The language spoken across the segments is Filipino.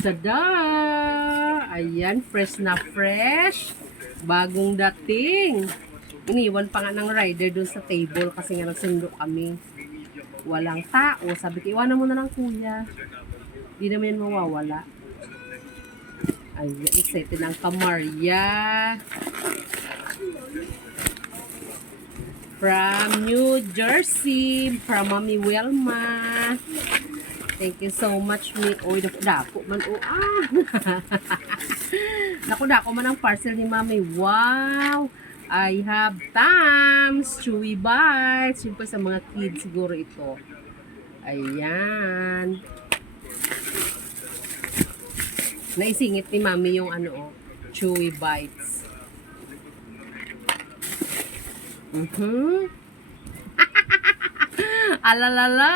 Tada! Ayan, fresh na fresh. Bagong dating. Iniwan pa nga ng rider dun sa table kasi nga nagsundo kami. Walang tao. Sabi ko, iwanan mo na lang kuya. Di naman yan mawawala. Ayan, excited ng Camarya. From New Jersey. From Mami Wilma. Thank you so much, mi. Oy, dako man. Oh, ah. Dako man ang parcel ni Mami. Wow! I have Tams, Chewy Bites. Yun po sa mga kids siguro ito. Ayan. Naisingit ni Mami yung ano, Chewy Bites. Alalala!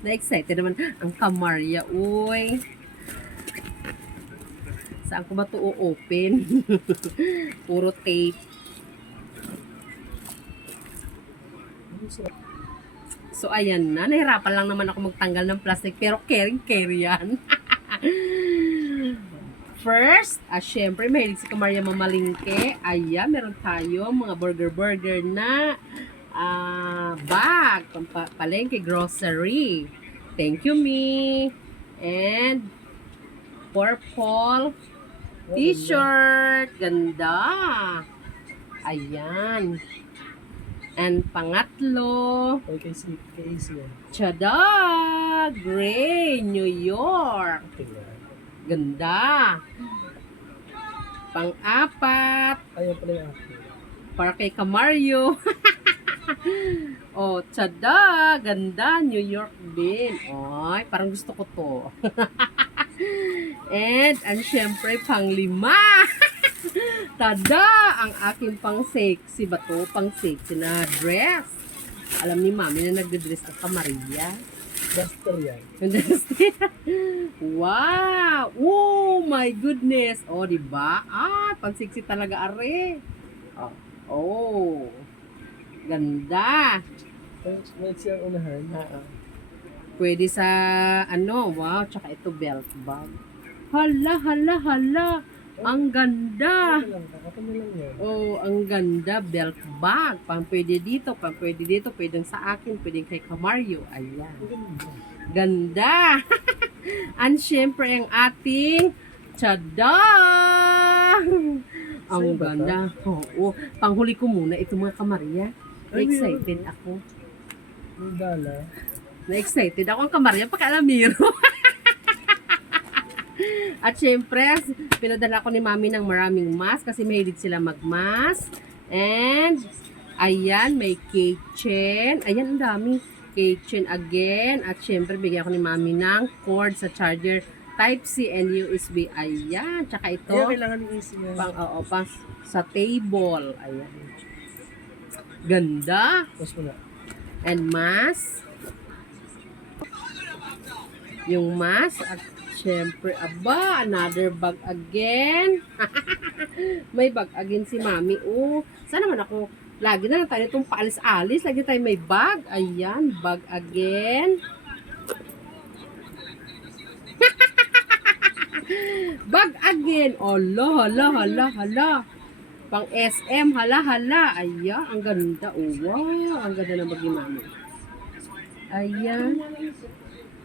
Na-excited naman ang Camarya. Uy. Saan ko ba ito open? Puro tape. So, ayan na. Nahirapan lang naman ako magtanggal ng plastic. Pero carry yan. First, syempre, mahilig si Camarya mamalingke. Ayan, meron tayo mga burger na bag, palengke, grocery. Thank you, me. And purple t-shirt. Ganda. Ayan. And pangatlo, Tada! Gray, New York. Ganda. Pang-apat, para kay Camaryo. Oh, tada! Ganda, New York din. Ay, parang gusto ko to. And syempre, pang-lima. Tada! Ang aking pang-sexy ba to? Pang-sexy na dress. Alam ni Mami na nagde-dress ka Camarya. Duster yan. Wow! Oh my goodness! Oh, diba? Pang-sexy talaga, are. Oh. Ganda. May siyang unahan. Pwede sa wow, tsaka ito belt bag. Hala. Ang ganda. Oh, ang ganda belt bag. Pwede dito, pwedeng sa akin, pwedeng kay Camaryo. Ayan. Ganda. And syempre ang ating tada! Ang ganda. Oo. Panghuli ko muna ito mga Camarya. Excited ako. May dala. Na-excited ako ang Camarya pagka-alamiro. At syempre, pinadala ko ni Mami ng maraming mask kasi mahilig sila mag-mask. And, ayan, may keychain. Ayan, ang dami. Keychain again. At syempre, bigyan ko ni Mami ng cord sa charger Type-C and USB. Ayan, tsaka ito. Ayan, kailangan ng AC yan. Pang sa table. Ayan. Ganda. Tapos mo na. And mask. Yung mask at syempre, another bag again. May bag again si Mami. Oh, saan naman ako? Lagi na lang tayo itong paalis-alis. Lagi tayo may bag. Ayan, bag again. Bag again. Hala. Pang SM, hala. Ayan, ang ganda. Oh, wow. Ang ganda ng bag ni Mami. Ayan.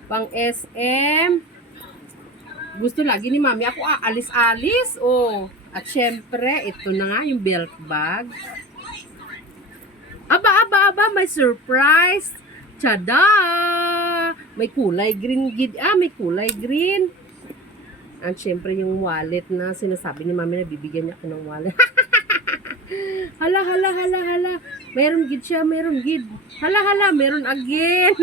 Pang SM. Gusto lagi ni Mami ako alis-alis. Oh. At syempre, ito na nga yung belt bag. Aba, may surprise. Tada! May kulay green gid. May kulay green. At syempre yung wallet na sinasabi ni Mami na bibigyan niya ako ng wallet. Hala. Meron gid siya, meron gid. Hala, meron again.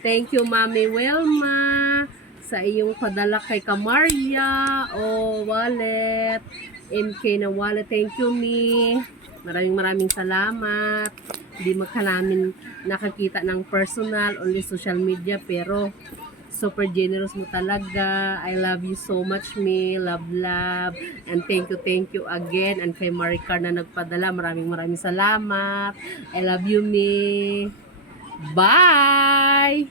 Thank you, Mami Wilma, sa iyong padala kay Camarya. Oh, wallet. MK na wallet. Thank you, me. Maraming salamat. Hindi ka namin nakakita ng personal, only social media, pero super generous mo talaga. I love you so much, me. Love. And thank you again. And kay Maricar na nagpadala, maraming salamat. I love you, me. Bye!